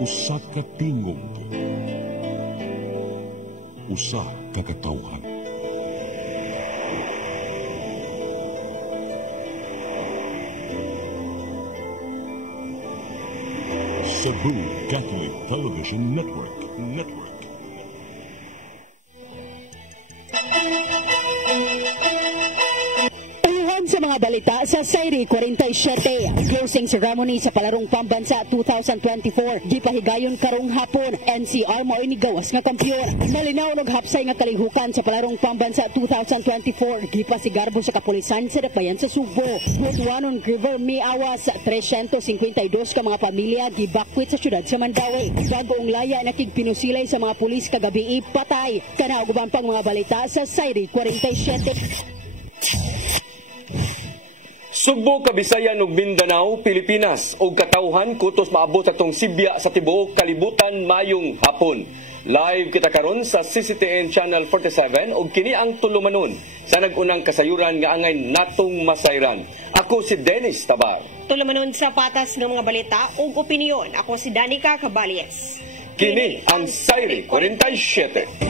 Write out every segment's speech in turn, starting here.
Usa ka tingog, usa ka katawhan. Cebu Catholic Television Network. Sa mga balita sa Sayri 47, closing ceremony sa Palarong Pambansa 2024. Gipahigayon karong hapon, NCR mao ni gawas nga kampiyon. Malinaw og hapsay nga kalihukan sa Palarong Pambansa 2024. Gipasigarbo sa kapulisan sa Dapayan sa Subo. Butuanon River miawas 352 ka mga pamilya gibakwit sa syudad sa Mandawi. Bagong laya nakigpinusilay sa mga pulis kagabi patay. Kana og ubang pang mga balita sa Sayri 47. Subo, Kabisayan ug Mindanao, Pilipinas ug katawhan kutos maabot atong Sibya sa tibuok kalibutan mayong hapon. Live kita karon sa CCTN Channel 47 ug kini ang tulumanon sa nagunang kasayuran nga angay natong masayran. Ako si Dennis Tabar. Tulumanon sa patas ng mga balita ug opinyon. Ako si Danica Cabales. Kini ang Sayri 47.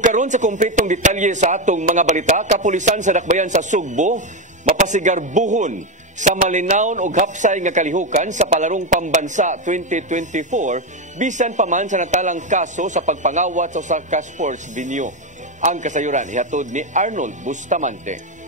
Karon sa kumpletong detalye sa atong mga balita, kapulisan sa Dakbayan sa Sugbo mapasigarbuhon sa malinawon ug hapsay nga kalihukan sa Palarong Pambansa 2024 bisan pa man sa natalang kaso sa pagpangawat sa usa ka sports venue. Ang kasayuran ihatod ni Arnold Bustamante.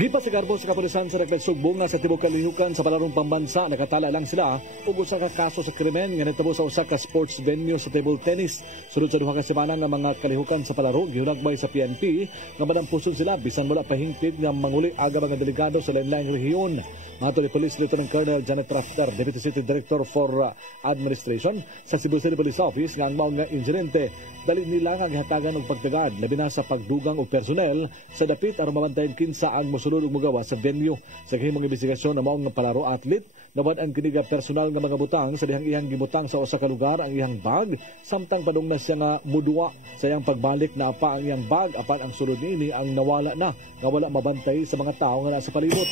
Gipasigarbo sa kapulisan sa Dakbayan Sugbo nga sa tibuok kalihukan sa Palarong Pambansa nakatala lang sila ug usa ka kaso sa krimen nga nahitabo sa usa ka sports venue sa table tennis. Sunod sa duha ka semana nga mga kalihukan sa palaro gihunagmay sa PNP nga madampuson sila bisan wala pahingpit nga manguli aga mga delegado sa lain-laing rehiyon. Mato ni Police Lieutenant Colonel Janet Rafter, Deputy City Director for Administration sa Cebu City Police Office nga ang mao nga insidente dali nila nga gihatagan og pagtagad labi na sa pagdugang og personnel sa dapit aron mabantayan kinsa ang mosulod og mogawas sa venue. Sa gihimong investigasyon na mao nga palaro athlete nawad-an kini nga personal nga mga butang sa dihang iyang gibutang sa usa ka lugar ang iyang bag samtang padung na siya nga muduwa sa iyang pagbalik na pa ang iyang bag apan ang sulod niini ang nawala na nga wala mabantay sa mga tawo nga nasa palibot.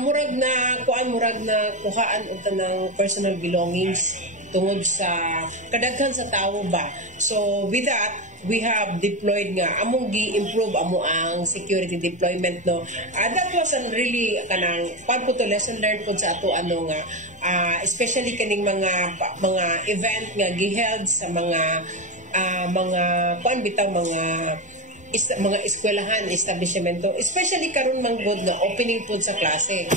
Murag na kuhaan og tanang personal belongings tungod sa kadaghan sa tawo ba. So with that, we have deployed nga among gi-improve amo ang security deployment no. That was a really kanang pagputo lesson learned pud sa ato ano nga especially kaning mga event nga giheld sa mga kuan bitaw mga eskwelahan, establishmento, especially karon manggod nga opening pud sa klase.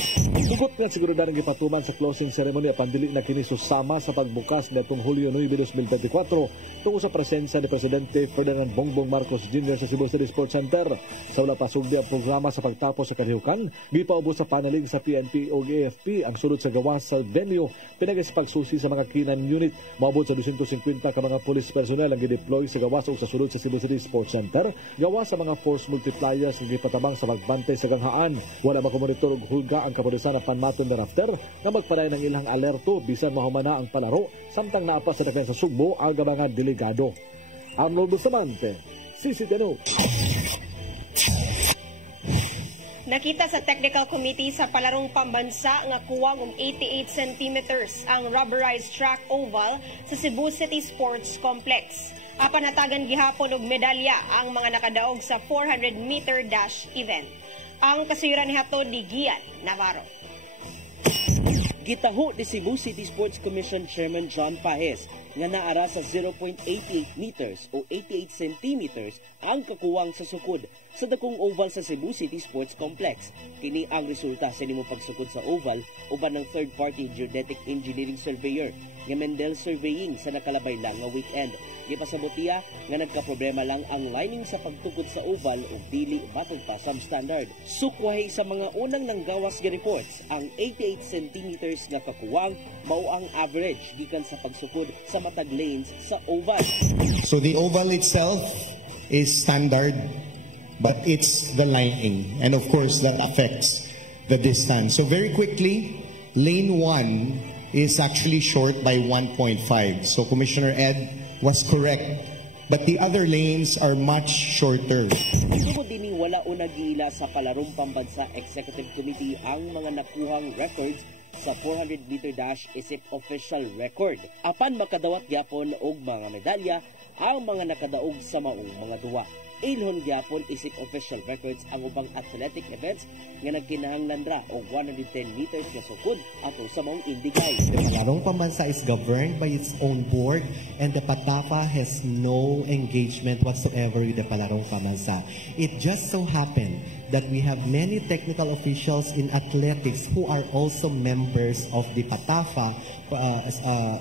Sugot nga seguridad ang gipatuman sa closing ceremony apan dili na kini susama sa pagbukas nitong Hulyo 9, 2024 tungod sa presensya ni Presidente Ferdinand Bongbong Marcos Jr. sa Cebu City Sports Center. Sa wala pa sugdi ang programa sa pagtapos sa kalihukan, gipaubos sa paneling sa PNP o AFP ang sulod sa gawas sa venue pinagis pagsusi sa mga kinan unit. Maabot sa 250 ka mga police personnel ang gideploy sa gawas o sa sulod sa Cebu City Sports Center. Gawa sa mga force multipliers nga gipatabang sa magbantay sa ganghaan. Wala makomonitor og hulga ang kapulisan apan maton na Rafter nga magpaday ng ilang alerto bisan mahumana ang palaro samtang naapa sa Dakbayan sa Sugbo ang mga delegado. Arnold Bustamante, CCTN. Nakita sa Technical Committee sa Palarong Pambansa nga kuwang 88 centimeters ang rubberized track oval sa Cebu City Sports Complex. Apan natagan gihapon og medalya ang mga nakadaog sa 400-meter dash event. Ang kasayuran ni hatod ni Gian Navarro. Gitaho ni Cebu City Sports Commission Chairman John Paez nga naara sa 0.88 meters o 88 centimeters ang kakuwang sa sukod. sa dakong oval sa Cebu City Sports Complex. Kini ang resulta sa nimong pagsukod sa oval uban ng third-party geodetic engineering surveyor nga Mendel Surveying sa nakalabay lang nga weekend. Gipasabutiya nga nagka-problema lang ang lining sa pagtukod sa oval ug dili matod pa substandard. Sukwahi sa mga unang nanggawas nga reports, ang 88 centimeters nga kakuwang mao ang average gikan sa pagsukod sa matag lanes sa oval. So the oval itself is standard, but it's the lining, and of course that affects the distance. So very quickly, lane 1 is actually short by 1.5. So Commissioner Ed was correct, but the other lanes are much shorter. Sugod din wala una giila sa Palarong Pambansa Executive Committee ang mga nakuhang records sa 400-meter dash isip official record. Apan makadawat gyapon og mga medalya ang mga nakadaog sa maong mga duwa. Ilhon gyapon isip official records ang ubang athletic events nga nagkinahanglan ra og 110 meters nga sukod ato sa maong Indigay. The Palarong Pambansa is governed by its own board, and the PATAFA has no engagement whatsoever with the Palarong Pambansa. It just so happened that we have many technical officials in athletics who are also members of the PATAFA,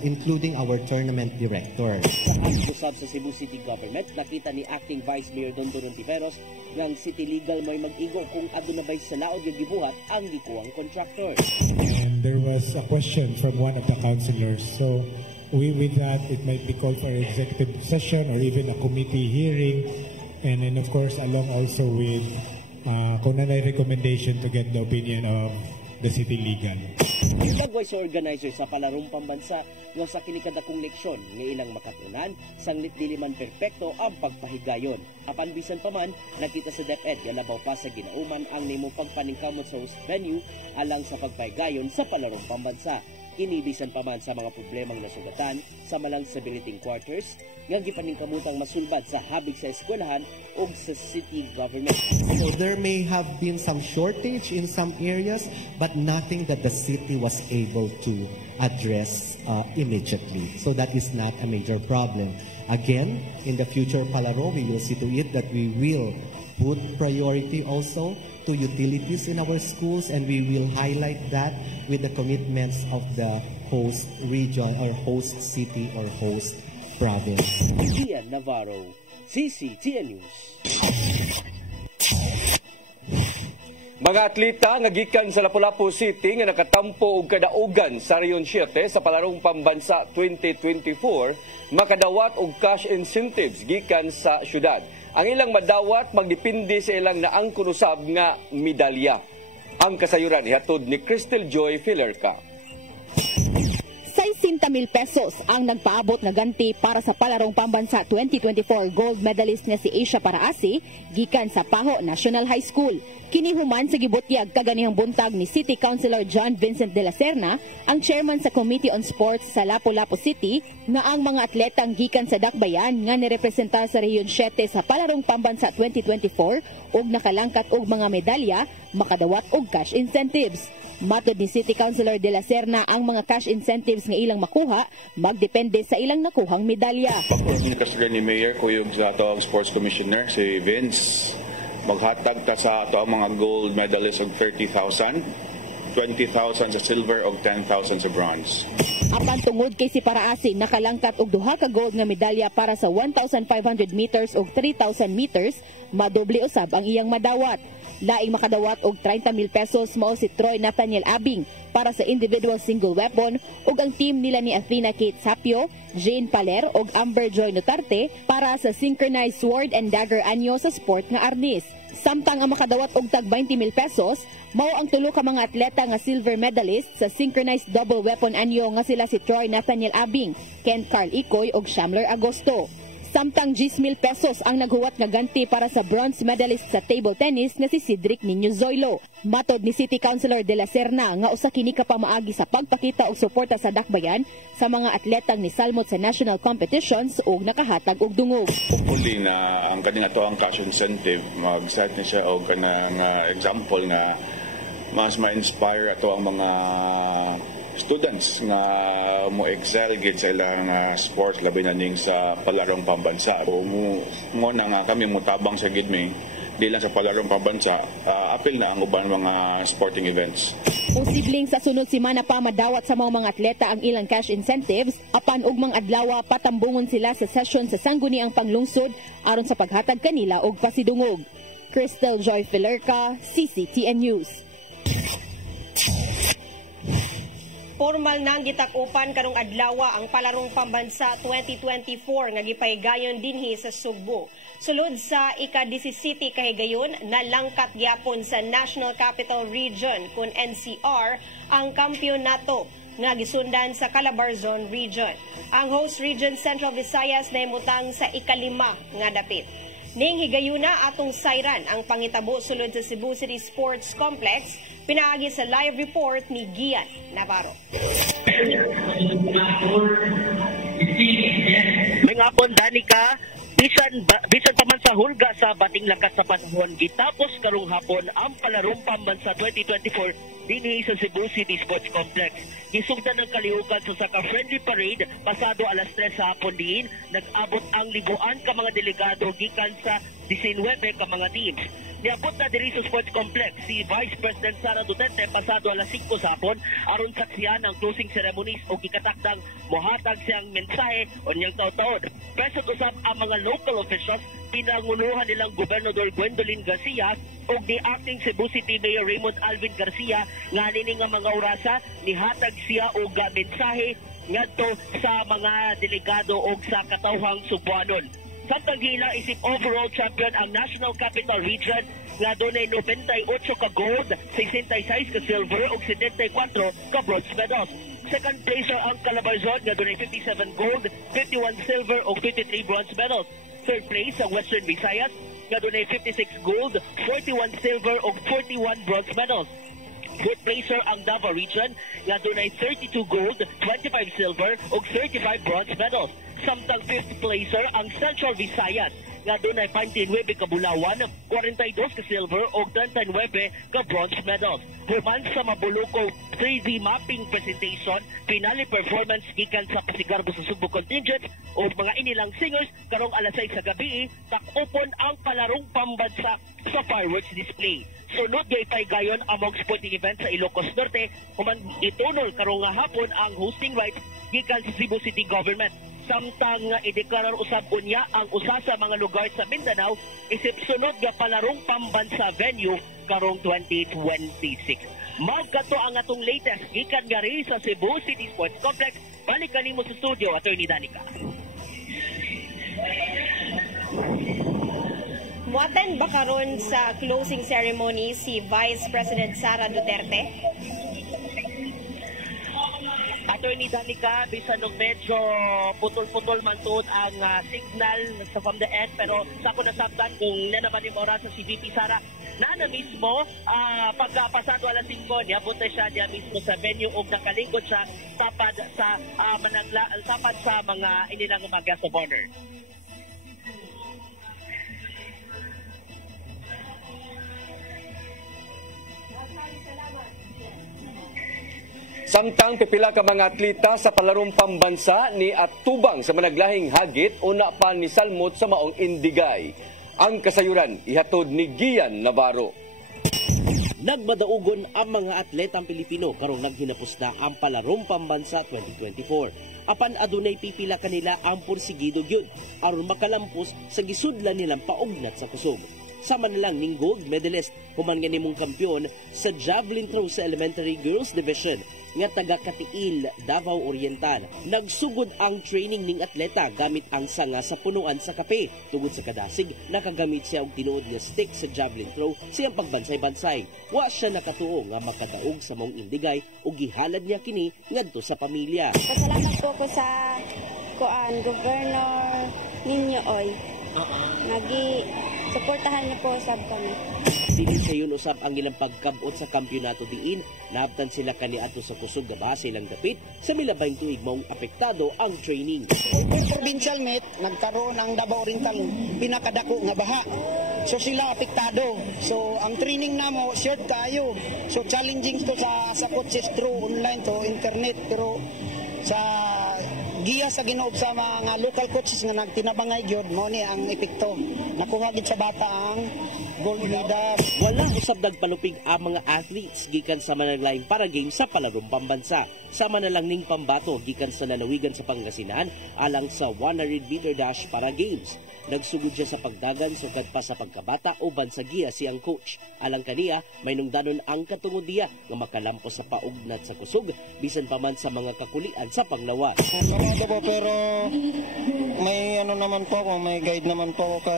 including our tournament director. Ang usab sa Cebu City Government, nakita ni Acting Vice Mayor Don Tiveros ng City Legal may mag-igo kung aduna bay sa laod nga gibuhat ang gikuwang contractor. And there was a question from one of the councillors. So with that, it might be called for an executive session or even a committee hearing, and then of course along also with kung nanay recommendation to get the opinion of the City Legal. Dagway sa organizer sa Palarong Pambansa nga sa kinikadakong leksyon nga ilang makatunan sanglit dili man perpekto ang pagpahigayon. Apan bisan pa man nakita sa DepEd nga labaw pa sa ginauman ang nimo pagpaningkamot sa host venue alang sa pagpahigayon sa Palarong Pambansa. Kini bisan pa man sa mga problemang nasugatan sa malang sa billeting quarters nga gipaningkamutang masulbad sa habig sa eskwelahan o sa city government. So there may have been some shortage in some areas, but nothing that the city was able to address immediately. So that is not a major problem. Again, in the future Palaro, we will see to it that we will put priority also to utilities in our schools, and we will highlight that with the commitments of the host region or host city or host province. Ian Navarro, CCTN News. Mga atleta nga gikan sa Lapu-Lapu City nga nakatampo og kadaugan sa Rehiyon 7 sa Palarong Pambansa 2024 makadawat og cash incentives gikan sa syudad. Ang ilang madawat magdepende sa ilang naangkon usab nga medalya. Ang kasayuran ihatod ni Crystal Joy Filerca. 60,000 pesos ang nagpaabot nga ganti para sa Palarong Pambansa 2024 gold medalist nga si Asia Paraasi gikan sa Paho National High School. Kini human sa gibutyag kaganihang buntag ni City Councilor John Vincent de la Serna, ang chairman sa Committee on Sports sa Lapu-Lapu City, nga ang mga atletang gikan sa Dakbayan nga nirepresentar sa Rehiyon 7 sa Palarong Pambansa 2024 ug nakalangkat og mga medalya makadawat og cash incentives. Matod ni City Councilor de la Serna, ang mga cash incentives nga ilang makuha magdepende sa ilang nakuhang medalya. Pagkakaroon ni Mayor kuyog sa ato ang Sports Commissioner si Vince, maghatag ka sa ato ang mga gold medalists og 30,000, 20,000 sa silver og 10,000 sa bronze. Apan tungod kay si Paraasi nakalangkat og duha ka gold nga medalya para sa 1,500 meters ug 3,000 meters, madoble usab ang iyang madawat. Laing makadawat og 30,000 pesos mao si Troy Nathaniel Abing para sa individual single weapon ug ang team nila ni Athena Kate Sapio, Jane Paler ug Amber Joy Nutarte para sa synchronized sword and dagger anyo sa sport nga arnis. Samtang ang makadawat og tag 20,000 pesos mao ang tulo ka mga atleta nga silver medalist sa synchronized double weapon anyo nga sila si Troy Nathaniel Abing, Ken Carl Ikoy ug Shamler Agosto. Samtang 10,000 pesos ang naghuwat nga ganti para sa bronze medalist sa table tennis nga si Cedric Niño Zoilo. Matod ni City Councilor de la Serna nga usa kini ka pamaagi sa pagpakita og suporta sa Dakbayan sa mga atletang ni salmot sa national competitions ug nakahatag og dungog. Hopefully na ang kaning ato ang cash incentive mag-set ni siya og kanang example nga mas ma-inspire ato ang mga students nga mo excel gid sa ilang sports labi na ning sa Palarong Pambansa. Mo na nga kami mutabang sa gid mi di lang sa palarong pambansa, apil na ang uban mga sporting events. Posibleng sa sunod semana pa madawat sa mga atleta ang ilang cash incentives apan ug mga adlaw patambungon sila sa session sa sangguniang panglungsod aron sa paghatag kanila og pasidungog. Crystal Joy Filerca, CCTN News. Formal nang gitakupan karong adlaw ang palarong pambansa 2024 nga gipahigayon dinhi sa Sugbo. Sulod sa ika-17 kahigayon, nalangkat gyapon sa National Capital Region kun NCR ang kampyonato nga gisundan sa Calabarzon Region. Ang host region Central Visayas nahimutang sa ikalima nga dapit. Ning higayuna atong sayran ang pangitabo sulod sa Cebu City Sports Complex, pinaagi sa live report ni Gian Navarro. Mengapon Danica, bisan pa man sa hulga sa bating lakas sa panahon, gitapos karong hapon ang palarong pambansa 2024 dinhi sa Cebu City Sports Complex. Gisugdan ng kalihukan sa ka-friendly parade pasado alas 3 sa hapon diin, nag-abot ang libuan ka mga delegado gikan sa 19 ka mga teams. Niabot na diri sa Sports Complex si Vice President Sara Duterte pasado alas 5 sa hapon aron saksihan ang closing ceremonies o gikatakdang mohatag siyang mensahe o niyang taud-taud. Present usab ang mga local officials, pinangunuhan nilang Gobernador Gwendolyn Garcia o the acting Cebu City Mayor Raymond Alvin Garcia nga nini nga mga orasa nihatag siya og mensahe ngadto sa mga delegado o sa katawhang Subuanon. Samtang gila isip overall champion ang National Capital Region nga dunay 98 ka gold, 66 ka silver ug 74 ka bronze medals. Second placer ang Calabarzon nga dunay 57 gold, 51 silver ug 53 bronze medals. Third place ang Western Visayas nga dunay 56 gold, 41 silver ug 41 bronze medals. Fourth placer ang Davao Region nga dunay 32 gold, 25 silver ug 35 bronze medals. Samtang fifth placer ang Central Visayas nga dunay 29 ka bulawan, 42 ka silver ug 39 ka bronze medals. Human sa mabulukong 3D mapping presentation, finale performance gikan sa Pasigarbo sa Sugbo contingent o mga inilang singers karong alas 6 sa gabi, takupon ang palarong pambansa sa fireworks display. Sunod gay paygayon among sporting event sa Ilocos Norte, human itunol karong hapon ang hosting rights gikan sa Cebu City Government. Samtang ideklarar usab unya ang usa sa mga lugar sa Mindanao isip sunod nga palarong pambansa venue karong 2026. Magkato ang atong latest gikan gari sa Cebu City Sports Complex. Balikan nimo sa studio, Attorney Danica. Muatan ba karon sa closing ceremony si Vice President Sara Duterte? Attorney Danica, bisan nung medyo putol-putol man tuod ang signal from the end, pero sa ako nasabtan kung nanaman yung oras sa si VP Sara, na mismo pagkapasado alas 5, niabot na siya niya mismo sa venue o nakalingkod siya tapad sa tapad sa mga inilang mga guest of honor. Samtang pipila ka mga atleta sa palarong pambansa ni atubang sa managlahing hagit una pa ni salmot sa maong indigay. Ang kasayuran ihatod ni Gian Navarro. Nagmadaugon ang mga atletang Pilipino karong naghinapos na ang palarong pambansa 2024. Apan adunay pipila kanila ang porsigido gyud aron makalampos sa gisudlan nilang paugnat sa kusog. Sama na lang ning gold medalist human nga nimong kampiyon sa javelin throw sa elementary girls division nga taga Katiil, Davao Oriental. Nagsugod ang training ning atleta gamit ang sanga sa punuan sa kape. Tungod sa kadasig, nakagamit siya og tinuod nga stick sa javelin throw siyang pagbansay-bansay. Wa siya nakatuo nga makadaog sa mong indigay ug gihalad niya kini ngadto sa pamilya. Pasalamat po ko sa Governor Ninyo-oy. Suportahan niyo po sab kami. Dili sa yun usab ang ilang pagkabot sa kampyonato diin, naabtan sila kaniadto sa kusog nga base lang dapit sa milabayng tuig maong apektado ang training. Provincial meet, nagkaroon ang Davao Oriental pinakadako nga baha. So sila apektado. So ang training namo short kayo. So challenging to sa coaches through online to internet pero sa giya sa ginuob sa mga local coaches nga nagtinabangay gyud mo ni ang epekto. Nakuha gid sa bata ang gold medal. Walang usab nagpalupig ang mga athletes gikan sa managlaing para games sa palarong pambansa. Sama na lang ning pambato gikan sa lalawigan sa Pangasinan alang sa 100-meter dash para games. Nagsugod siya sa pagdagan sa kadpa sa pagkabata uban sa giya siyang coach. Alang kaniya, may nungdanon ang katungod niya nga makalampos sa paugnat sa kusog bisan pa man sa mga kakulian sa panglawas. Marami po pero may ano naman po ako, may guide naman po ako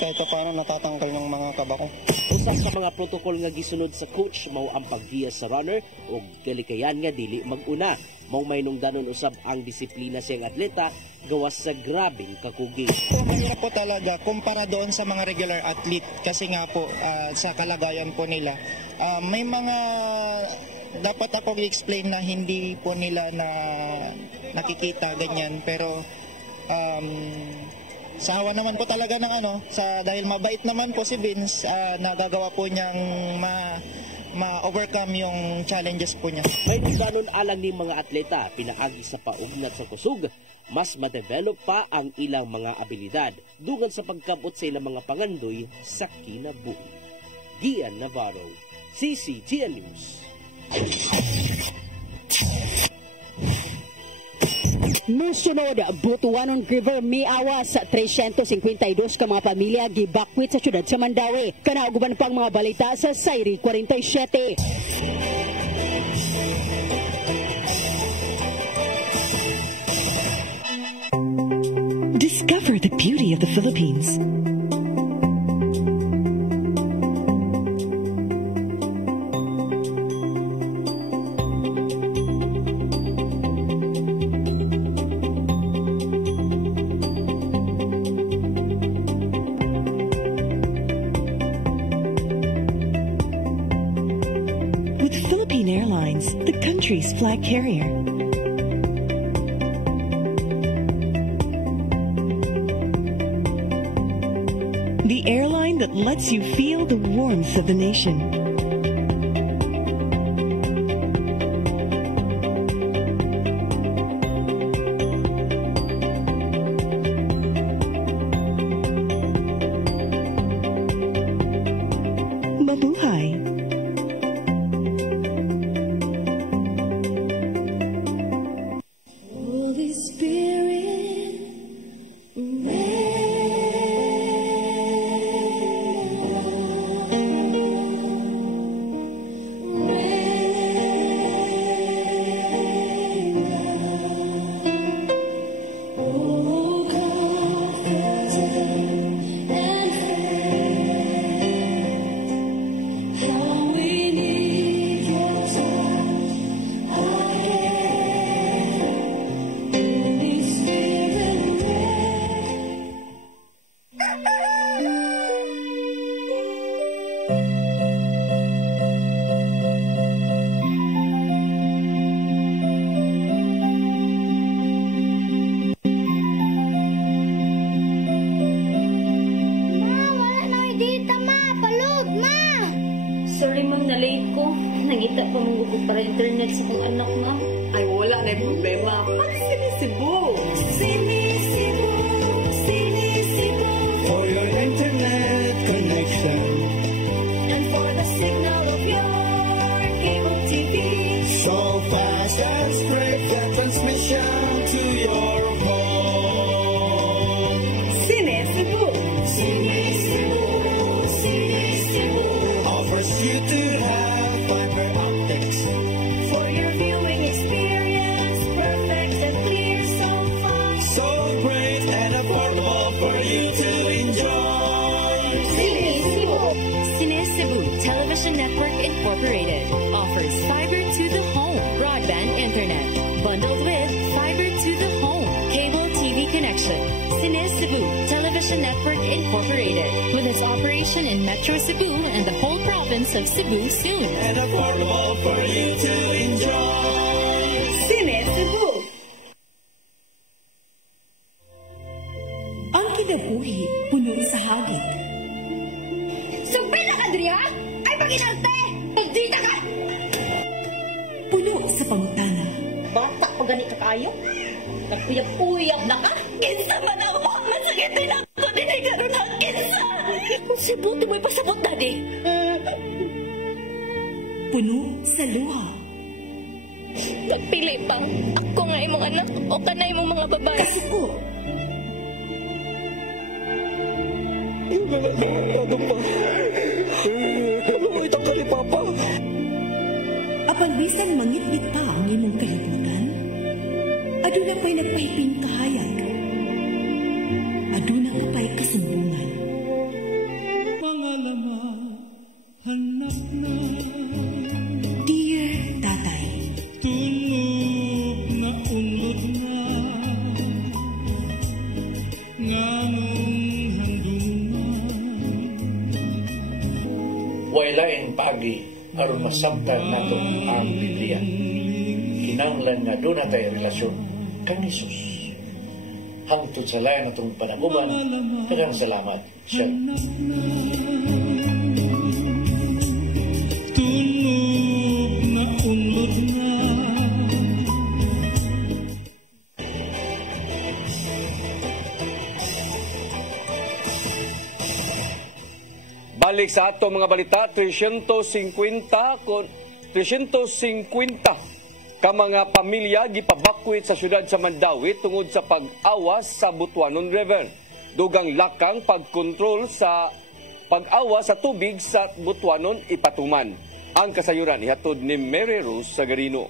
kahit paano natatanggal ng mga kaba ko. Usa sa mga protokol nga gisunod sa coach mao ang paggiya sa runner o galikayan nga dili maguna. Mao may nungdanon usab ang disiplina siyang atleta gawas sa grabeng kakugi. Mahirap po talaga kumpara doon sa mga regular athlete kasi nga po sa kalagayan po nila. May mga dapat ako i-explain na hindi po nila na nakikita ganyan pero sa awa naman po talaga ng dahil mabait naman po si Vince, nagagawa po niyang ma-overcome yung challenges po niya. May nungdanon alang ni mga atleta pinaagi sa paugnat sa kusog, mas ma-develop pa ang ilang mga abilidad dugang sa pagkabot sa ilang mga pangandoy sa kinabuhi. Gian Navarro, CCTN News. Musunod, Butuanon River miawas sa 352 ka mga pamilya gibakwit sa syudad sa Mandawi. Kanauguban pang mga balita sa Sayri 47. Discover the beauty of the Philippines. Airlines, the country's flag carrier. The airline that lets you feel the warmth of the nation. Mabuhay. Sorry ma'am, na-late ko. Nangita pa mong gupit para internet sa kong anak ma'am. Ay, wala na yung problema. Sini-Cebu! Sini-Cebu! Sini-Cebu! For your internet connection and for the signal of your cable TV. So fast and spread the transmission to your home. Sini-Cebu! Sini-Cebu! Sini-Cebu! Offers you to have fiber optics for your viewing experience. Perfect and clear, so fast, so great and affordable for you to enjoy. Sini-Cebu! Sini-Cebu Television Network Incorporated offers fiber to the home broadband internet bundled with fiber to the home cable TV connection. Sini-Cebu Television Network Incorporated with its operation in Metro Cebu and the whole province of Cebu soon. And affordable for you to enjoy. Sini-Cebu! Ang kinabuhi puno sa hagit. Sumpila ka, Dria! Ay, pag-inarte! Pagdita ka! Puno sa pangutana. Bata pa pa gani ka kayo? Nagpuyap-puyap na ka? Kinsa man ang mga masakitin ako din ay gano'n ang kinsa! Imposible mo'y pasabot, Daddy! Puno sa luha. Pagpili pa, ako nga imong anak o kanay mong mga babae. Kasuko. Yung ano pa? Kaluoy ka ni Papa. Apan bisan mangitbit pa ang imong kalibutan, aduna pa'y nagpahiping kahayag. Aduna pa pa'y kasumbungan. Pangalaman, hanap na. Dear Tatay, Tulog na unlot na. Nganong handong na. Wailain paagi aron masabtan nato ang Biblia. Kinahanglan nga doon na tayo relasyon kang Jesus. Hangtod sa layan natong panaguban, tagang salamat. Shalom. Tulog na unlot na. Balik sa ato mga balita, 350 ka mga pamilya gipabakwit sa syudad sa Mandawi tungod sa pag-awas sa Butuanon River. Dugang lakang pagkontrol sa pag-awas sa tubig sa Butuanon ipatuman. Ang kasayuran ihatod ni Mary Rose Sagarino.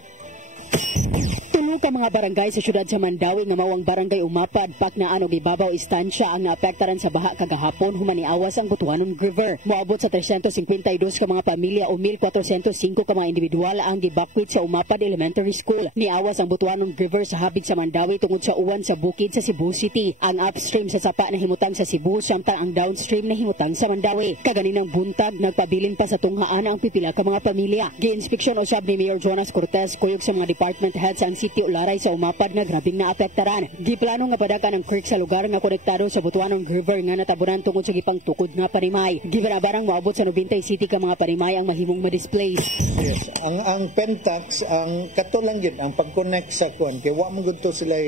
Tulo ka mga barangay sa syudad sa Mandawi nga mawang barangay Umapad, Paknaan ug Ibabaw istansya ang naapektaran sa baha kagahapon human niawas ang Butuanon River. Moabot sa 352 ka mga pamilya o 1,405 ka mga individual ang gibakwit sa Umapad Elementary School. Niawas ang Butuanon River sa habig sa Mandawi tungod sa uwan sa bukid sa Cebu City. Ang upstream sa sapa na himutang sa Cebu samtang ang downstream na himutang sa Mandawi. Kaganinang buntag nagpabilin pa sa tunghaan ang pipila ka mga pamilya. Gi-inspeksyon usab ni Mayor Jonas Cortez kuyog sa mga department heads ang City Ularay sa Umapad nga grabing naapektaran. Giplano nga padakan ang creek sa lugar nga konektado sa Butuanon River nga natabunan tungod sa gipang tukod nga panimay. Gibanabarang moabot sa 90 city ka mga panimay ang mahimong ma-displace. Yes, ang Pentax ang kato lang yun ang pag-connect sa kuan kay wa man gud to sila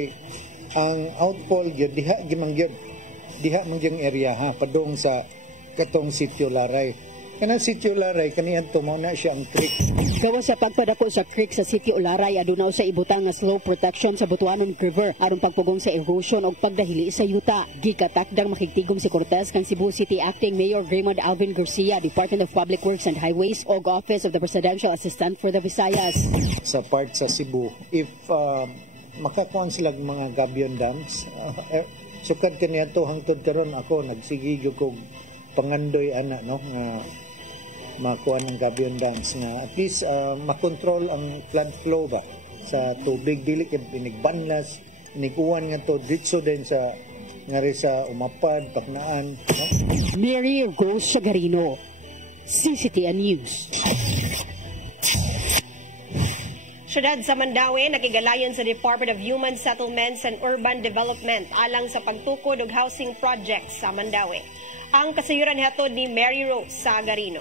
ang outfall gyud diha gimangyud. Diha man gyung area ha padung sa katong Sitio Laray. Kanang Sitio Laray kaniadto mo na siya ang creek. Gawas sa pagpadako sa creek sa Sitio Ularay aduna sa ibutang nga slope protection sa Butuanon River aron pagpugong sa erosion o pagdahili sa yuta. Gikatakdang makigtigom si Cortez kang Cebu City Acting Mayor Raymond Alvin Garcia, Department of Public Works and Highways o Office of the Presidential Assistant for the Visayas. Sa part sa Cebu, if makakuan sila mga gabion dams, sukad kaniadto hangtod karon ako nagsigig ko pangandoy ana no nga makuha ng gabion dams na at least makontrol ang flood flow ba sa tubig dili kay binigbanlas iniguan nga to ditso din sa ngari sa Umapad Paknaan no? Mary Rose Sagarino, CCTN News. Syudad sa Mandawi nakigalayon sa Department of Human Settlements and Urban Development alang sa pagtukod og housing projects sa Mandawi. Ang kasayuran hatod ni Mary Rose Sagarino.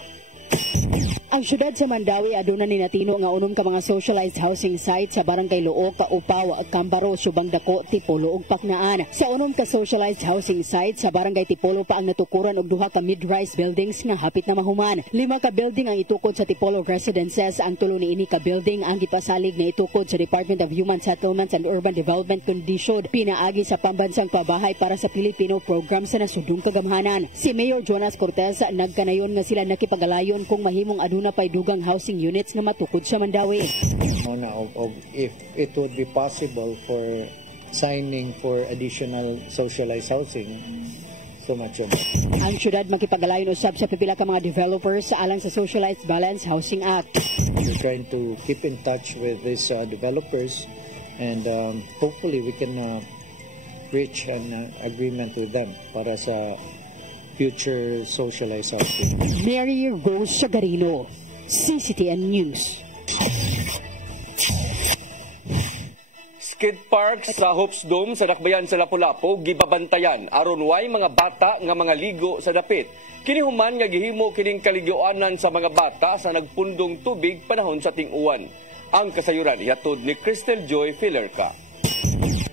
Ang syudad sa Mandawi aduna ni natino nga unom ka mga socialized housing sites sa Barangay Luok, Upaw, Cambaro, Subang Dako, Tipolo ug Paknaan. Sa unom ka socialized housing sites sa Barangay Tipolo pa ang natukuran og duha ka mid-rise buildings nga hapit na mahuman. 5 ka building ang itukod sa Tipolo Residences, ang tulo niini ka building ang gipasalig na itukod sa Department of Human Settlements and Urban Development kondisyon pinaagi sa pambansang pabahay para sa Pilipino program sa nasudong kagamhanan. Si Mayor Jonas Cortez nagkanayon nga sila nakipagalayon kung mahimong aduna pay dugang housing units na matukod sa Mandawi. If it would be possible for signing for additional socialized housing, so much of it. Ang syudad makipagalayon usab sa pipila ka mga developers alang sa Socialized Balanced Housing Act. We're trying to keep in touch with these developers and hopefully we can reach an agreement with them para sa future socialized housing. Mary Rose Sagarino, CCTN News. Skid Park sa Hopes Dome sa Dakbayan sa Lapu-Lapu gibabantayan aron way mga bata nga mga ligo sa dapit. Kini human nga gihimo kining kaligyoanan sa mga bata sa nagpundong tubig panahon sa ting-uwan. Ang kasayuran ihatod ni Crystal Joy Filerca.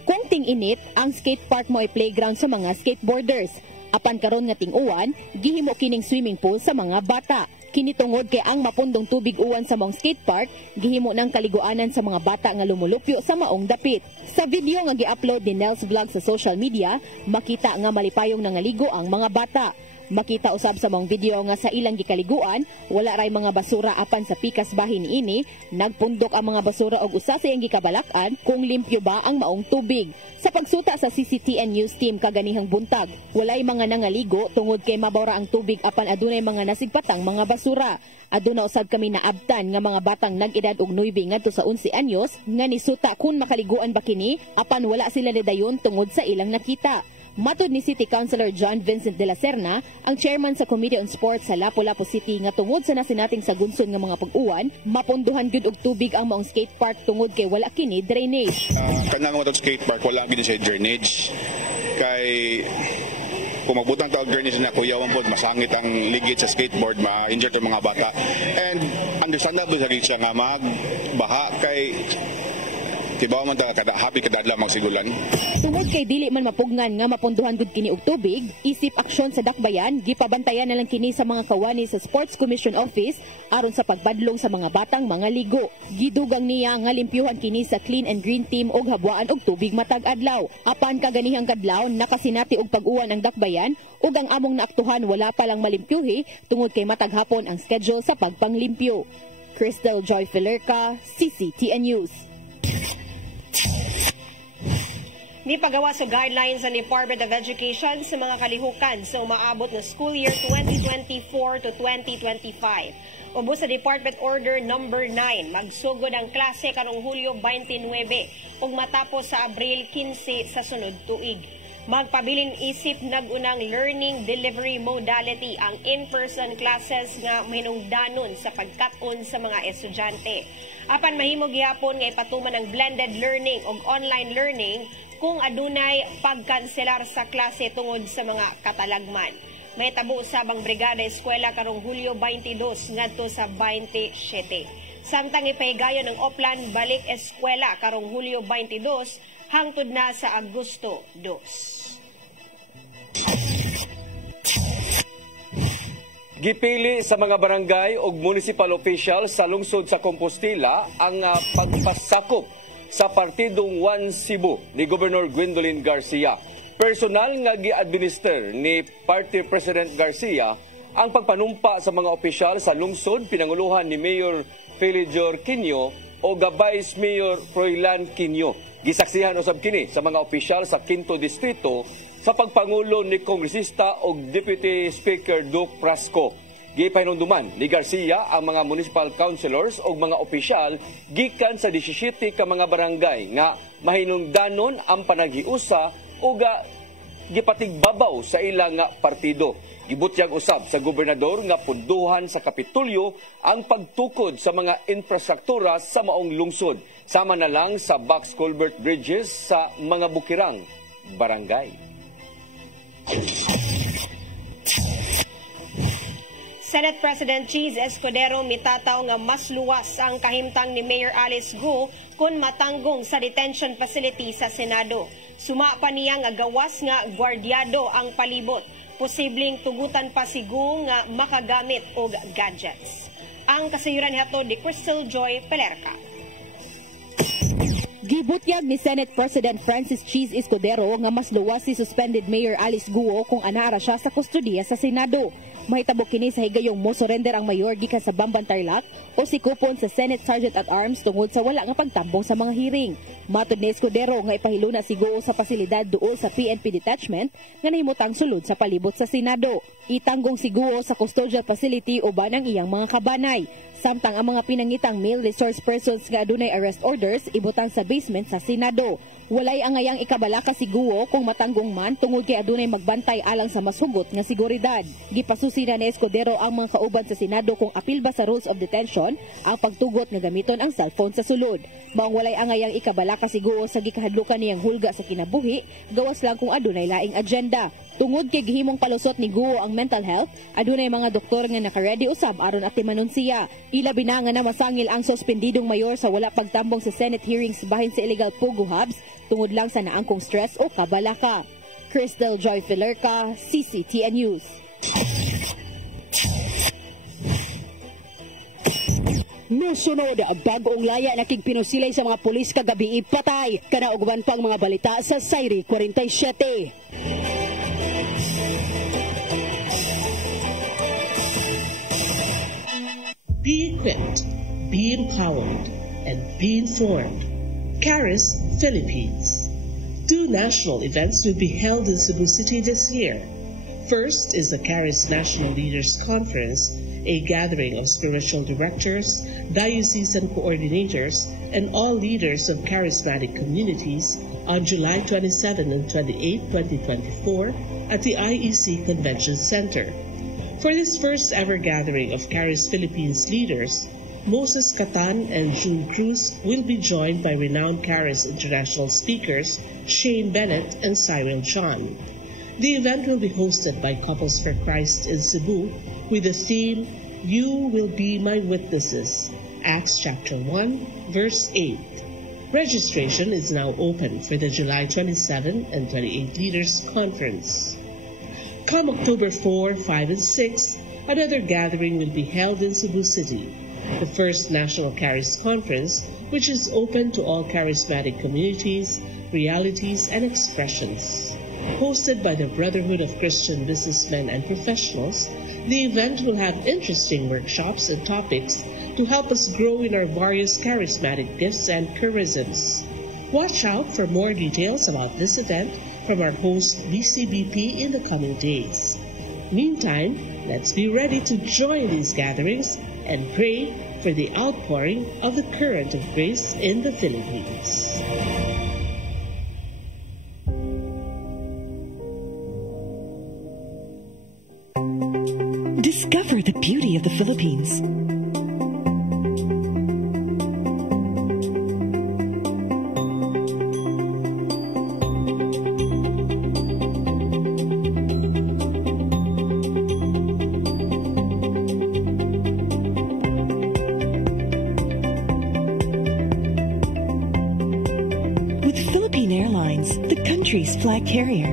Kung ting-init, ang skate park mo ay playground sa mga skateboarders. Apan karon nga ting-uwan, gihimo kining swimming pool sa mga bata. Kini tungod kay ang mapundong tubig uwan sa mong skate park, gihimo ng kaliguanan sa mga bata nga lumulupyo sa maong dapit. Sa video nga gi-upload ni Nels Vlog sa social media, makita nga malipayong nangaligo ang mga bata. Makita usab sa mong video nga sa ilang gikaliguan, wala ray mga basura apan sa pikas bahin ini, nagpundok ang mga basura og usa sa iyang gikabalakan kung limpyo ba ang maong tubig. Sa pagsuta sa CCTN News team kaganihang buntag, walay mga nangaligo tungod kay mabawra ang tubig apan adunay mga nasigpatang mga basura. Aduna usab kami naabtan nga mga batang nag-edad og 9 ngadto sa 11 anyos nga nisuta kun makaliguan ba kini apan wala sila nidayon tungod sa ilang nakita. Matod ni City Councilor John Vincent de la Serna, ang chairman sa Committee on Sports sa Lapu-Lapu City nga tungod sa nasinating sagunson nga mga pag-uwan, mapunduhan gyud og tubig ang maong skate park tungod kay wala kini drainage. Kanang mga skate park wala gid siya drainage. Kay kung magbutang ka og drainage na kuyawan pod masangit ang ligid sa skateboard, ma-injure ang mga bata. And understandable sa siya nga magbaha kay tibaw man ta kada happy kada adlaw magsigulan. Tungod kay dili man mapugngan nga mapunduhan gud kini og tubig, isip aksyon sa dakbayan, gipabantayan na lang kini sa mga kawani sa Sports Commission Office aron sa pagbadlong sa mga batang mga ligo. Gidugang niya nga limpyuhan kini sa Clean and Green Team og habwaan og tubig matag adlaw. Apan kaganihang kadlaw nakasinati og pag-uwan ang dakbayan ug ang among naaktuhan wala pa lang malimpyuhi tungod kay matag hapon ang schedule sa pagpanglimpyo. Crystal Joy Filerca, CCTN News. Ni pagawa sa guidelines sa Department of Education sa mga kalihukan sa umaabot na school year 2024 to 2025. Ubos sa Department Order No. 9, magsugod ang klase karong Hulyo 29 ug matapos sa Abril 15 sa sunod tuig. Magpabilin isip nagunang learning delivery modality ang in-person classes nga mahinungdanon sa pagkat-on sa mga estudyante. Apan mahimo gihapon nga ipatuman ang blended learning ug online learning kung adunay pagkanselar sa klase tungod sa mga katalagman. May tabo usab ang Brigada Eskwela karong Hulyo 22 ngadto sa 27. Samtang ipahigayon ng Oplan Balik Eskwela karong Hulyo 22 hangtod na sa Agosto 2. Gipili sa mga barangay ug municipal official sa lungsod sa Compostela ang pagpasakop sa Partidong One Cebu ni Governor Gwendolyn Garcia. Personal nga gi-administer ni Party President Garcia ang pagpanumpa sa mga opisyal sa lungsod pinanguluhan ni Mayor Felidor Quino o Vice Mayor Froilan Quino. Gisaksihan usab kini sa mga opisyal sa 5th Distrito sa pagpangulo ni Kongresista o Deputy Speaker Duke Prasco. Gipahinumduman ni Garcia ang mga municipal councilors o mga opisyal gikan sa 17 ka mga barangay nga mahinungdanon ang panaghiusa o gipatigbabaw sa ilang partido. Gibutyag usab sa gobernador nga punduhan sa Kapitolyo ang pagtukod sa mga infrastruktura sa maong lungsod, sama na lang sa box culvert bridges sa mga bukirang barangay. Senate President Cheese Escudero mitataw nga mas luwas ang kahimtang ni Mayor Alice Guo kung matanggong sa detention facility sa Senado. Suma pa niya nga gawas nga gwardyado ang palibot. Posibleng tugutan pa si Guo nga makagamit og gadgets. Ang kasayuran hatod ni Crystal Joy Filerca. Gibutyag ni Senate President Francis Cheese Escudero nga mas luwas si suspended Mayor Alice Guo kung anara siya sa kustodiya sa Senado. Mahitabo kini sa higayong mo surrender ang mayor gikan sa Bamban Tarlac o si kupon sa Senate Sergeant at Arms tungod sa wala nga pagtambong sa mga hearing. Matod ni Escudero nga ipahilo na si Guo sa pasilidad duol sa PNP detachment nga nahimutang sulod sa palibot sa Senado. Itanggong si Guo sa custodial facility uban ang iyang mga kabanay. Samtang ang mga pinangitang male resource persons nga adunay arrest orders ibutang sa basement sa Senado. Walay angayang ikabalaka si Guo kung matanggong man tungod kay adunay magbantay alang sa mas hugot nga seguridad. Gipasusi na ni Escudero ang mga kauban sa Senado kung apil ba sa rules of detention ang pagtugot nga gamiton ang cellphone sa sulod. Maong walay angayang ikabalaka si Guo sa gikahadlukan niyang hulga sa kinabuhi, gawas lang kung adunay laing agenda. Tungod kay gihimong palusot ni Guo ang mental health, adunay mga doktor nga naka-ready usab aron atimanon siya. Ilabi na nga na masangil ang suspendidong mayor sa wala pagtambong sa Senate hearings bahin sa illegal Pogo Hubs tungod lang sa naangkong stress o kabalaka. Crystal Joy Filerca, CCTN News. Musunod, bagong laya na kigpinusilay sa mga pulis kagabi ipatay. Kana ugban pang mga balita sa Sayri 47. Be equipped, be empowered, and be informed. Caris, Philippines. 2 national events will be held in Cebu City this year. First is the Caris National Leaders Conference, a gathering of spiritual directors, diocesan coordinators, and all leaders of charismatic communities on July 27 and 28, 2024 at the IEC Convention Center. For this first ever gathering of Caris Philippines leaders, Moses Catan and June Cruz will be joined by renowned Caris international speakers Shane Bennett and Cyril John. The event will be hosted by Couples for Christ in Cebu with the theme, You Will Be My Witnesses, Acts chapter 1, verse 8. Registration is now open for the July 27 and 28 Leaders Conference. Come October 4, 5, and 6, another gathering will be held in Cebu City, the first National Caris Conference, which is open to all charismatic communities, realities, and expressions. Hosted by the Brotherhood of Christian Businessmen and Professionals, the event will have interesting workshops and topics to help us grow in our various charismatic gifts and charisms. Watch out for more details about this event from our host BCBP in the coming days. Meantime, let's be ready to join these gatherings and pray for the outpouring of the current of grace in the Philippines. Discover the beauty of the Philippines. With Philippine Airlines, the country's flag carrier.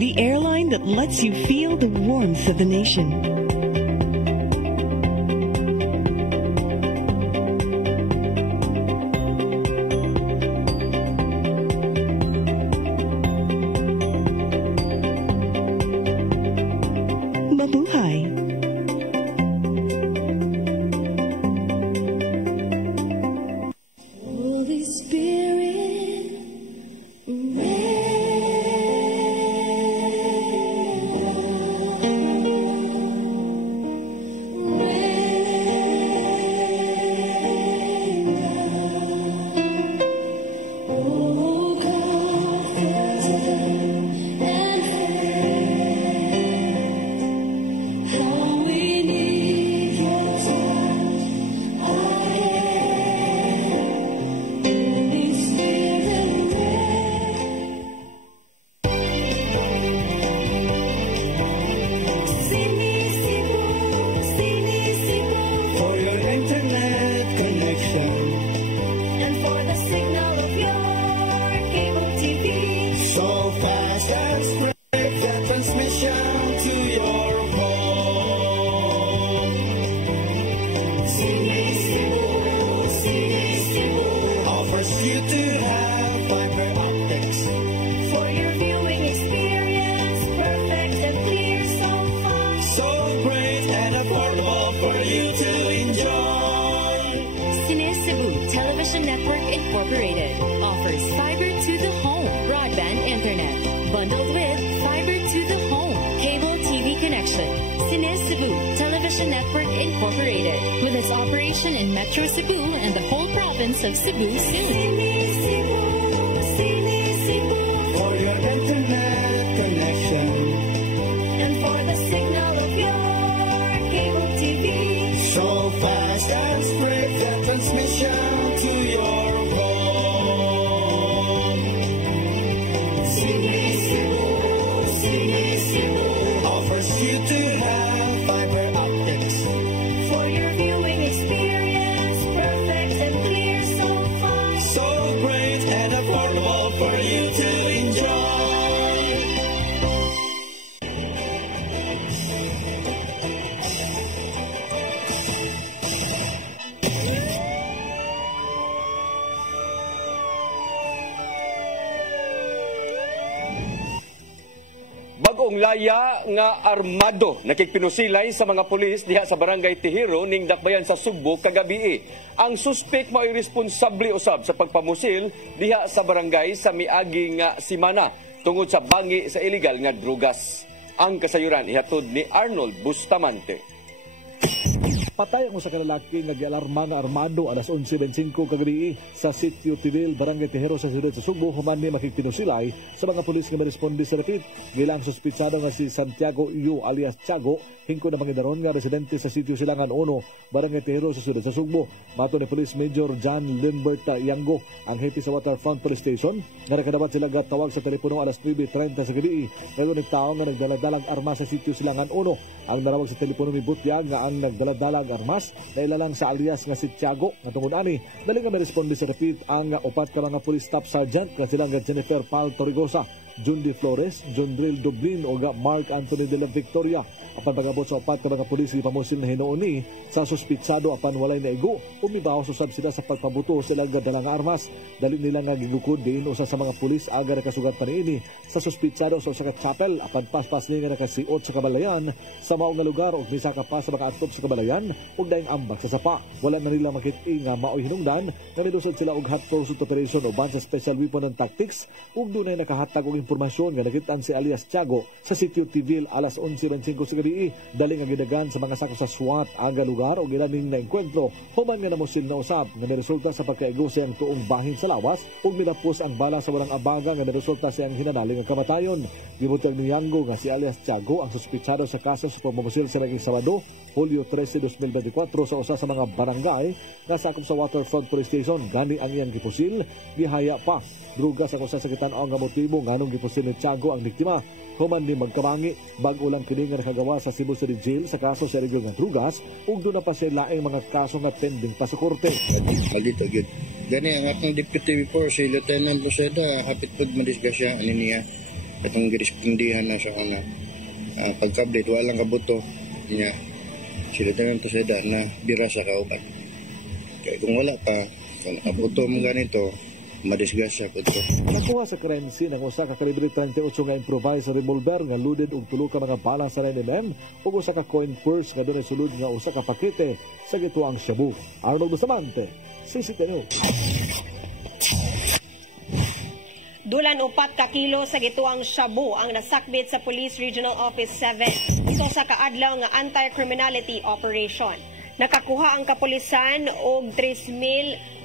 The airline that lets you feel the warmth of the nation. Mabuhay! Holy Spirit, for your internet connection and for the signal of your cable TV. So fast and spread the transmission to your home. Cine Cebu offers you to have fiber optics for your viewing experience, perfect and clear, so fast, so great and affordable for you to enjoy. Cine Cebu Television Network Incorporated offers fiber to the home broadband internet bundled with fiber to the home cable TV connection. Cine Cebu Television Network Incorporated with its operation in Metro Cebu and the whole province of Cebu soon. For your internet connection and for the signal of your cable TV. So fast and spread the transmission to your Daong laya nga armado nakikpinusilay sa mga pulis diha sa barangay Tihiro ning Dakbayan sa Sugbo kagabi. Ang suspek mao iresponsable usab sa pagpamusil diha sa barangay sa miagi nga simana tungod sa bangi sa illegal nga drugas. Ang kasayuran ihatod ni Arnold Bustamante. Patay ang usa ka lalaki nga gialarma nga armado alas 11:25 kagabi sa Sitio Tivil, Barangay Tihero sa siyudad sa Sugbo human ni makikpinusilay sa mga pulis nga meresponde sa rapid. Gilang suspitsado nga si Santiago Yu alias Tiago, hingko na mangidaron nga residente sa Sitio Silangan 1, Barangay Tihero sa siyudad sa Sugbo. Mato ni Police Major John Lindbert Yango, ang hepe sa Waterfront Police Station, nga nakadawat sila gatawag sa telepono alas 9:30 sa gabi. Pero nagtao nga nagdaladalang armas sa Sitio Silangan 1. Ang narawag sa telepono ni Butyag nga ang nagdaladalang armas na ilalang sa alias nga si Tiago nga tungod ani dali nga meresponde sa rapid ang upat ka mga police staff sergeant nga silang Jennifer Pal Torrigosa, Jun D. Flores, John Drill Dublin o Mark Anthony de la Victoria. Apan pagabot sa upat ka mga pulis gipamusil na hinuon ni sa suspitsado apan walay naigo umibaw usab sila sa pagpabuto sa ilang dalang armas. Dali nila nga gigukod din usa sa mga pulis aga nakasugat paniini sa suspitsado sa usa ka chapel apan paspas ni nga nakasiot sa Kabalayan sa mao nga lugar ug misa ka pa sa mga atop sa Kabalayan ug daing ambak sa sapa. Wala na nila makit-i nga maoy hinungdan nga midusod sila og hot pursuit operation uban sa special weapon and tactics ug dunay nakahatag og impormasyon nga nakitaan si alias Tiago sa Sitio Tivil alas 11:25 sa gabi. Dali nga gidagan sa mga sako sa SWAT aga lugar o gilaning na enkwentro human nga namusil na usab nga resulta sa pagkaigo sa ang tuong bahin sa lawas ug milapos ang bala sa walang abaga nga resulta sa ang hinanaling nga kamatayon. Gibutang ni Yango nga si alias Tiago ang suspitsado sa kaso sa pagmamusil sa naging Sabado, Hulyo 13, 2024 sa usa sa mga barangay nga sakop sa Waterfront Police Station. Gani ang iyang gipusil, gihaya pa druga sa kusa sa kitan-aw nga motibo nganong gipusil ni Tiago ang biktima. Human ni magkabangi bag-o lang kini nga nakagawa sa Cebu City Jail sa kaso sa illegal nga drugas ug doon na pa siya laing mga kaso nga pending pa sa korte. Malito gyud. Gani ang atong Deputy before si Lieutenant Luceda hapit pud madisgasya ani niya atong girespondihan na sa kana pagkablit walang kabuto niya si Lieutenant Luceda na bira sa kauban. Kaya kung wala pa kung kabuto mo ganito madisgasya ko ito. Nakuha sa crime scene ang usa ka kalibre 38 nga improvised revolver nga loaded og tulo ka mga bala sa 9mm ug usa ka coin purse nga dunay sulod nga usa ka pakete sa gituang shabu. Arnold Bustamante, CCTV News. Dulan 4 ka kilo sa gituang shabu ang nasakbit sa Police Regional Office 7 ito sa kaadlaw nga anti-criminality operation. Nakakuha ang kapulisan og 3,960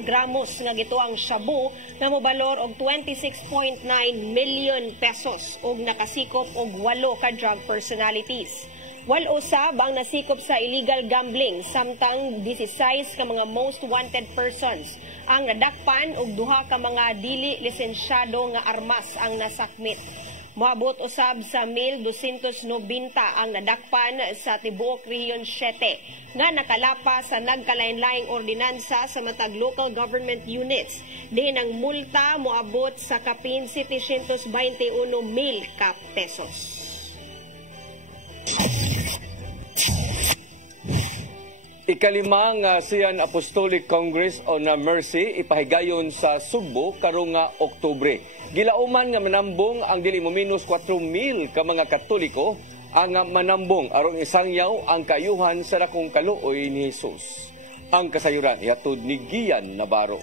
gramos nga gituang shabu nga mobalor og 26.9 million pesos ug nakasikop og 8 ka drug personalities. Wal usab ang nasikop sa illegal gambling samtang 16 ka mga most wanted persons ang nadakpan ug 2 ka mga dili lisensyado nga armas ang nasakmit. Moabot usab sa 1,290 ang nadakpan sa tibuok Region 7 nga nakalapa sa nagkalain-laing ordinansa sa matag local government units. Din ang multa moabot sa kapin 721,000 ka pesos. Ikalimang Sian Apostolic Congress on Mercy ipahigayon sa Sugbo karong Oktubre. Gilauman nga manambong ang dili mo minus 4,000 ka mga Katoliko ang manambong aron isangyaw ang kayuhan sa dakong kaluoy ni Jesus. Ang kasayuran ihatod ni Gian Navarro.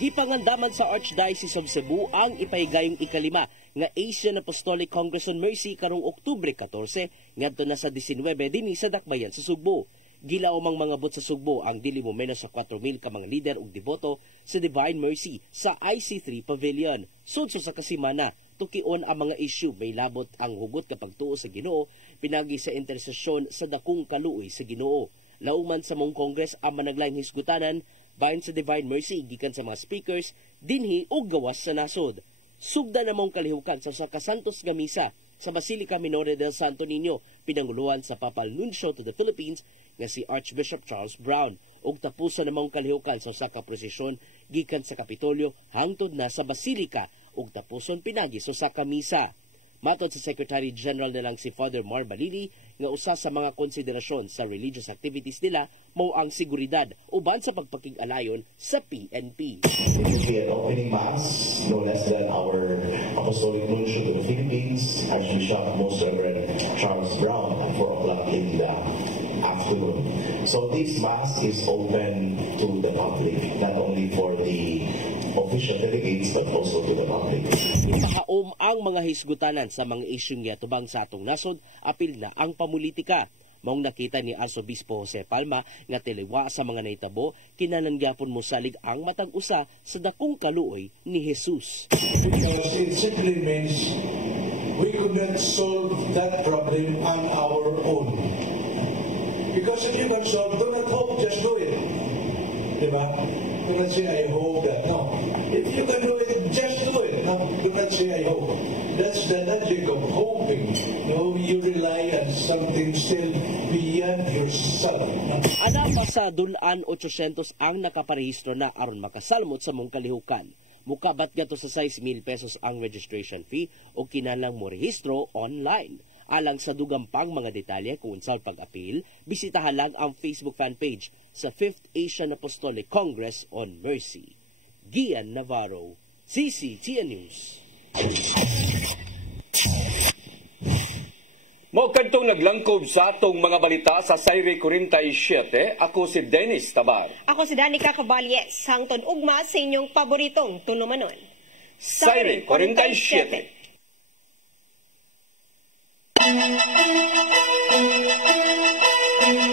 Gipangandaman sa Archdiocese of Cebu ang ipahigayong ikalima nga Asian Apostolic Congress on Mercy karong Oktubre 14 ngadto na sa 19 dinhi sa Dakbayan sa Sugbo. Gilaumang mga bot sa Sugbo ang dili mo menos sa 4,000 ka mga lider ug deboto sa Divine Mercy sa IC3 Pavilion. Sudso sa kasimana, tukion ang mga issue may labot ang hugot kapag tuo sa Ginoo, pinagi sa intersesyon sa dakong kaluoy sa Ginoo. Lauman sa mong Congress ang managlaing hisgutanan bahin sa Divine Mercy gikan sa mga speakers dinhi ug gawas sa nasod. Sugda na mong kalihukan sa Santos nga misa sa Basilica Minore del Santo Niño, pinanguluhan sa Papal Nuncio to the Philippines nga si Archbishop Charles Brown ug tapusan namang kalihukan sa usa prosesyon gikan sa Kapitolyo hangtod na sa Basilica ug tapuson pinagi sa usa ka misa. Matod sa Secretary General nilang si Father Mar Balili nga usa sa mga konsiderasyon sa religious activities nila mao ang seguridad uban sa pagpakig-alayon sa PNP. It will be an opening mass, no less than our Apostolic Nuncio to the Philippines, Archbishop Most Reverend Charles Brown at 4 o'clock in the afternoon. So this mass is open to the public, not only for the official delegates but also to the public. Ipakaom ang mga hisgutanan sa mga isyong yatubang sa atong nasod, apil na ang pamulitika. Maong nakita ni Arsobispo Jose Palma nga tiliwa sa mga naitabo, kinanangyapon mo salig ang matag usa sa dakong kaluoy ni Jesus. Because it simply means we could not solve that problem on our own. Because if you can solve, do not hope, just do it. Diba? Do not say, I hope that. No. If you can do it, just do it. No, do not say, I hope. That's the logic of hoping. No, you rely on something still beyond yourself. Ana pa sa 800 ang nakaparehistro na aron makasalmot sa mong kalihukan. Mukabat gato sa 6,000 pesos ang registration fee o kinahanglang mo rehistro online. Alang sa dugang pang mga detalye kung saan pag-apil, bisitahan lang ang Facebook fan page sa 5th Asian Apostolic Congress on Mercy. Gian Navarro, CCTN News. Mo kadtong naglangkob sa atong mga balita sa Sayre 47, ako si Dennis Tabar. Ako si Danica Caballes, hangtod ugma sa inyong paboritong tulumanon. Sayre 47. Thank you.